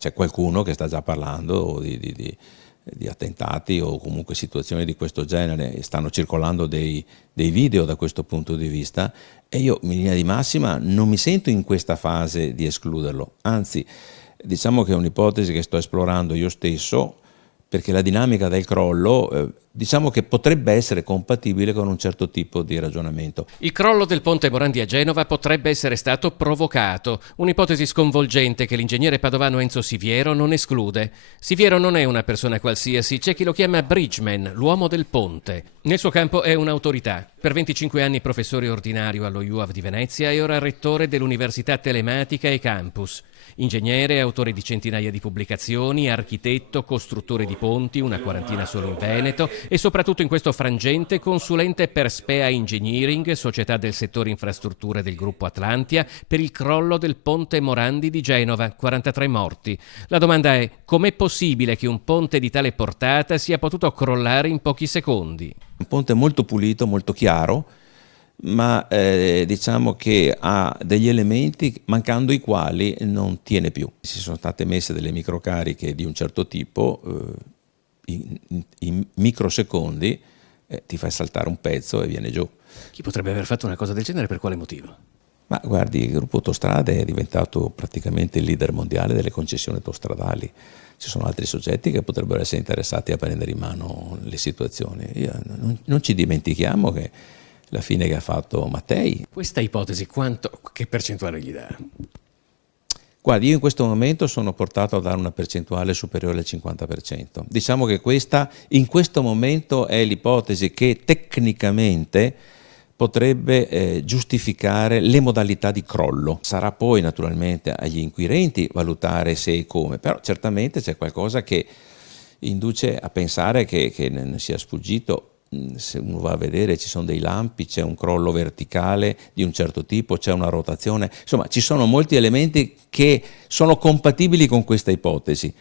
c'è qualcuno che sta già parlando di attentati o comunque situazioni di questo genere, stanno circolando dei video da questo punto di vista, e io in linea di massima non mi sento in questa fase di escluderlo, anzi diciamo che è un'ipotesi che sto esplorando io stesso, perché la dinamica del crollo diciamo che potrebbe essere compatibile con un certo tipo di ragionamento. Il crollo del ponte Morandi a Genova potrebbe essere stato provocato, un'ipotesi sconvolgente che l'ingegnere padovano Enzo Siviero non esclude. Siviero non è una persona qualsiasi, c'è chi lo chiama bridgeman, l'uomo del ponte. Nel suo campo è un'autorità. Per 25 anni professore ordinario allo UAV di Venezia e ora rettore dell'Università Telematica e Campus. Ingegnere, autore di centinaia di pubblicazioni, architetto, costruttore di ponti, una quarantina solo in Veneto, e soprattutto in questo frangente consulente per Spea Engineering, società del settore infrastrutture del gruppo Atlantia, per il crollo del ponte Morandi di Genova, 43 morti. La domanda è: com'è possibile che un ponte di tale portata sia potuto crollare in pochi secondi? Un ponte molto pulito, molto chiaro, ma diciamo che ha degli elementi mancando i quali non tiene più. Si sono state messe delle microcariche di un certo tipo, in microsecondi ti fai saltare un pezzo e viene giù. Chi potrebbe aver fatto una cosa del genere, per quale motivo? Ma guardi, il gruppo Autostrade è diventato praticamente il leader mondiale delle concessioni autostradali. Ci sono altri soggetti che potrebbero essere interessati a prendere in mano le situazioni. Non ci dimentichiamo che la fine che ha fatto Mattei. Questa ipotesi, che percentuale gli dà? Guardi, io in questo momento sono portato a dare una percentuale superiore al 50%. Diciamo che questa in questo momento è l'ipotesi che tecnicamente potrebbe giustificare le modalità di crollo. Sarà poi naturalmente agli inquirenti valutare se e come, però certamente c'è qualcosa che induce a pensare che ne sia sfuggito. Se uno va a vedere, ci sono dei lampi, c'è un crollo verticale di un certo tipo, c'è una rotazione, insomma ci sono molti elementi che sono compatibili con questa ipotesi.